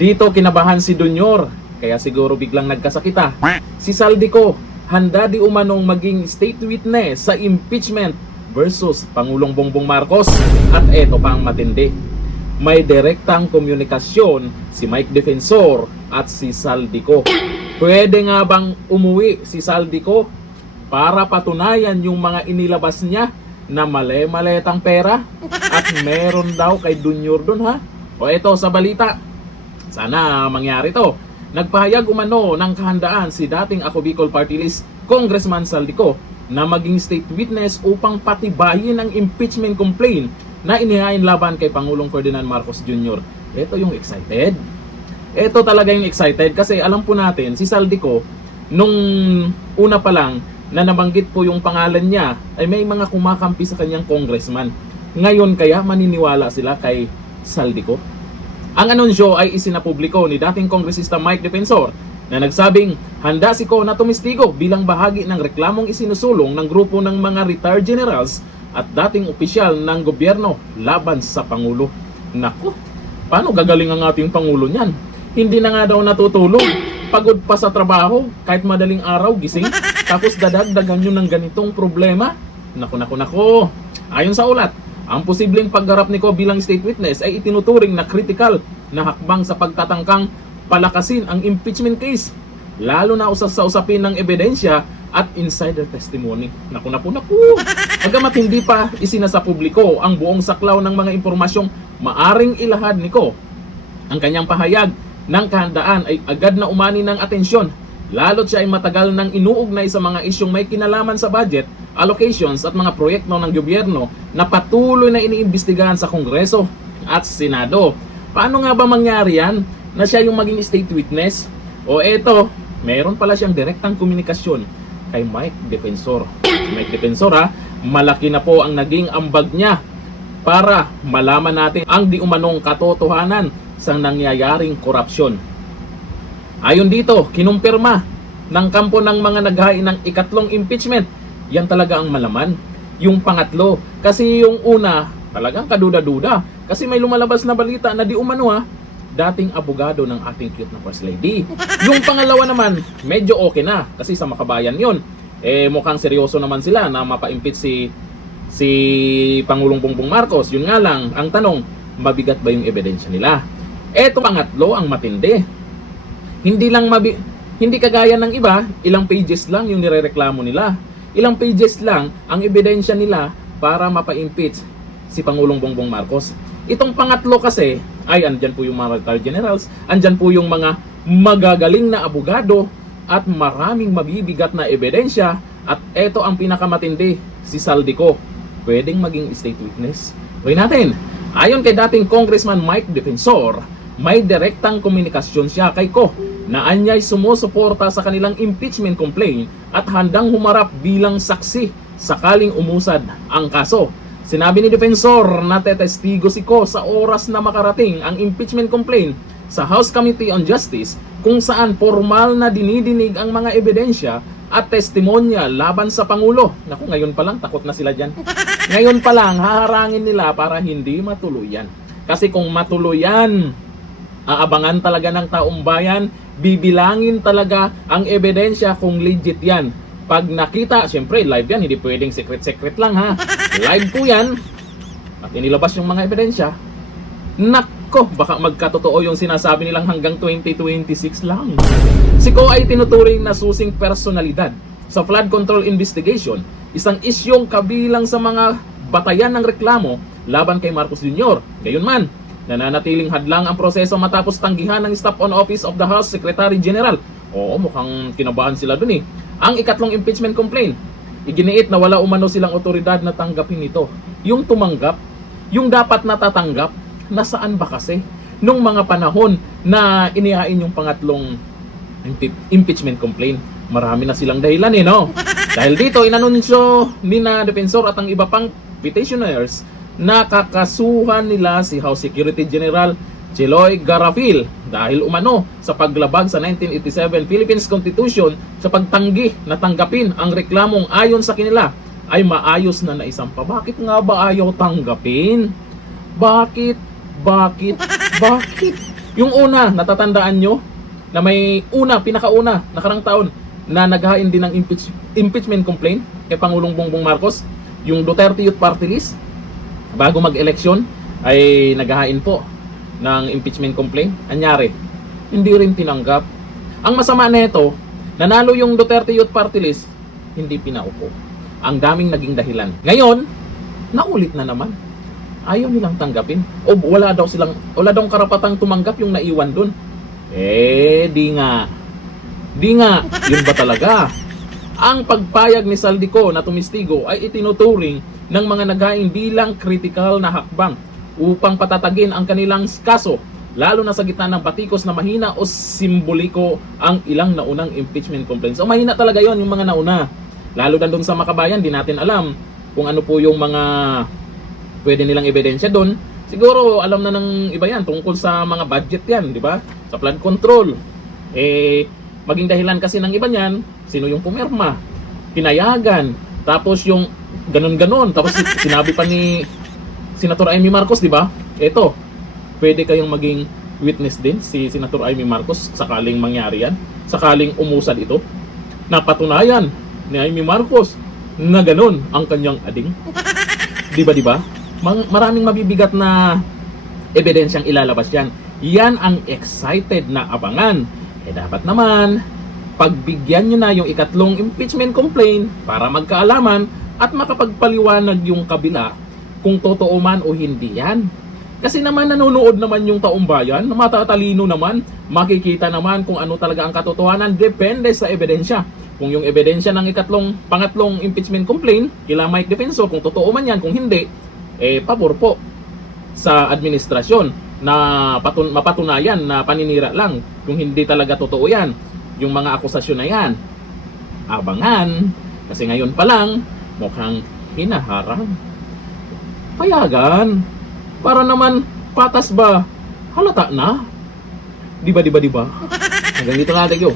Dito kinabahan si Dunyor, kaya siguro biglang nagkasakita. Si Saldico, handa di umanong maging state witness sa impeachment versus Pangulong Bongbong Marcos. At eto pa ang matindi. May direktang komunikasyon si Mike Defensor at si Saldico. Pwede nga bang umuwi si Saldico para patunayan yung mga inilabas niya na mali-maletang pera? At meron daw kay Dunyor dun, ha? O eto sa balita, sana mangyari to. Nagpahayag umano ng kahandaan si dating Ako Bicol Party List Congressman Saldico na maging state witness upang patibayin ang impeachment complaint na inihain laban kay Pangulong Ferdinand Marcos Jr. Ito yung excited. Ito talaga yung excited kasi alam po natin si Saldico nung una pa lang na nabanggit po yung pangalan niya ay may mga kumakampi sa kanyang congressman. Ngayon kaya maniniwala sila kay Saldico? Ang anunsyo ay isinapubliko ni dating kongresista Mike Defensor na nagsabing handa si Ko na tumistigo bilang bahagi ng reklamong isinusulong ng grupo ng mga retired generals at dating opisyal ng gobyerno laban sa Pangulo. Naku, paano gagaling ang ating Pangulo niyan? Hindi na nga daw natutulog, pagod pa sa trabaho, kahit madaling araw gising, tapos dadagdagan nyo ng ganitong problema? Naku. Ayon sa ulat, ang posibleng paggarap ni Ko bilang state witness ay itinuturing na critical na hakbang sa pagtatangkang palakasin ang impeachment case, lalo na sa usapin ng ebidensya at insider testimony. Naku. Agamat hindi pa isinasa publiko ang buong saklaw ng mga impormasyong maaring ilahad ni Ko, ang kanyang pahayag ng kahandaan ay agad na umani ng atensyon, lalo't siya ay matagal nang inuugnay sa mga isyong may kinalaman sa budget, allocations at mga proyekto ng gobyerno na patuloy na iniimbestigahan sa Kongreso at Senado. Paano nga ba mangyari yan na siya yung maging state witness? O eto, meron pala siyang direktang komunikasyon kay Mike Defensor. Mike Defensor, ha, malaki na po ang naging ambag niya para malaman natin ang di umanong katotohanan sa nangyayaring korupsyon. Ayon dito, kinumpirma ng kampo ng mga naghain ng ikatlong impeachment. Yan talaga ang malaman. Yung pangatlo, kasi yung una talagang kaduda-duda kasi may lumalabas na balita na di umano, ha, dating abogado ng ating cute na First Lady. Yung pangalawa naman, medyo okay na kasi sa makabayan yon. Mukhang seryoso naman sila na mapa-impeach si Pangulong Bongbong Marcos. Yun nga lang, ang tanong, mabigat ba yung ebidensya nila? Eto pangatlo ang matindi. Hindi kagaya ng iba, ilang pages lang yung nirereklamo nila. Ilang pages lang ang ebidensya nila para mapa-impeach si Pangulong Bongbong Marcos. Itong pangatlo kasi ay andyan po yung mga retired generals, andyan po yung mga magagaling na abogado at maraming mabibigat na ebidensya. At eto ang pinakamatindi, si Saldico pwedeng maging state witness. Okay natin, ayon kay dating Congressman Mike Defensor, may direktang komunikasyon siya kay Ko na anyay sumusuporta sa kanilang impeachment complaint at handang humarap bilang saksi sakaling umusad ang kaso. Sinabi ni Defensor na tetestigo si Ko sa oras na makarating ang impeachment complaint sa House Committee on Justice kung saan formal na dinidinig ang mga ebidensya at testimonya laban sa Pangulo. Naku, ngayon pa lang takot na sila dyan. Ngayon pa lang haharangin nila para hindi matuluyan. Kasi kung matuluyan, aabangan talaga ng taong bayan, bibilangin talaga ang ebidensya kung legit yan. Pag nakita, siyempre live yan, hindi pwedeng secret-secret lang, ha. Live po yan. At inilabas yung mga ebidensya. Nako, baka magkatotoo yung sinasabi nilang hanggang 2026 lang. Si Ko ay tinuturing na susing personalidad sa flood control investigation, isang isyong kabilang sa mga batayan ng reklamo laban kay Marcos Jr. Gayunman, nananatiling hadlang ang proseso matapos tanggihan ng staff on office of the House Secretary General. Oo, mukhang kinabahan sila dun eh. Ang ikatlong impeachment complaint, iginiit na wala umano silang otoridad na tanggapin ito. Yung tumanggap, yung dapat natatanggap, nasaan ba kasi? Nung mga panahon na inihain yung pangatlong impeachment complaint, marami na silang dahilan eh, no? Dahil dito, inanunsyo ni na Defensor at ang iba pang petitioners na kakasuhan nila si House Security General Cheloy Garafil dahil umano sa paglabag sa 1987 Philippines Constitution sa pagtanggi na tanggapin ang reklamong ayon sa kanila ay maayos na naisampa. Bakit nga ba ayaw tanggapin? Bakit? Yung una, natatandaan nyo, na may pinakauna, nakarang taon, na naghain din ng impeachment complaint kay Pangulong Bongbong Marcos, yung Duterte Youth Party List, bago mag-eleksyon, ay naghain po ng impeachment complaint. Anyari, hindi rin tinanggap. Ang masama nito, nanalo yung Duterte Youth Party List, hindi pinaupo. Ang daming naging dahilan. Ngayon, naulit na naman. Ayaw nilang tanggapin. O wala daw karapatang tumanggap yung naiwan dun. Di nga. Yun ba talaga? Ang pagpayag ni Saldico na tumistigo ay itinuturing ng mga naghain bilang critical na hakbang upang patatagin ang kanilang kaso, lalo na sa gitna ng batikos na mahina o simboliko ang ilang naunang impeachment complaints. So mahina talaga yon yung mga nauna. Lalo na doon sa Makabayan, di natin alam kung ano po yung mga pwede nilang ebidensya doon. Siguro alam na ng iba yan tungkol sa mga budget yan, di ba? Sa flood control. Maging dahilan kasi ng iba niyan, sino yung pumirma, pinayagan, tapos yung ganon-ganon, tapos sinabi pa ni Senator Amy Marcos, di ba? Eto, pwede kayong maging witness din si Senator Amy Marcos sakaling mangyari yan, sakaling umusad ito. Napatunayan ni Amy Marcos na ganon ang kanyang ading. Di ba? Maraming mabibigat na ebidensyang ilalabas yan. Yan ang excited na abangan. Dapat naman, pagbigyan nyo na yung ikatlong impeachment complaint para magkaalaman at makapagpaliwanag yung kabila kung totoo man o hindi yan. Kasi naman nanonood naman yung taong bayan, matatalino naman, makikita naman kung ano talaga ang katotohanan, depende sa ebidensya. Kung yung ebidensya ng pangatlong impeachment complaint, kila Mike Defensor, kung totoo man yan, kung hindi, pabor po sa administrasyon na mapatunayan na paninira lang kung hindi talaga totoo yan yung mga akusasyon na yan. Abangan, kasi ngayon pa lang mukhang hinaharang. Payagan para naman patas ba halata na, di ba? Hanggang dito na, thank you.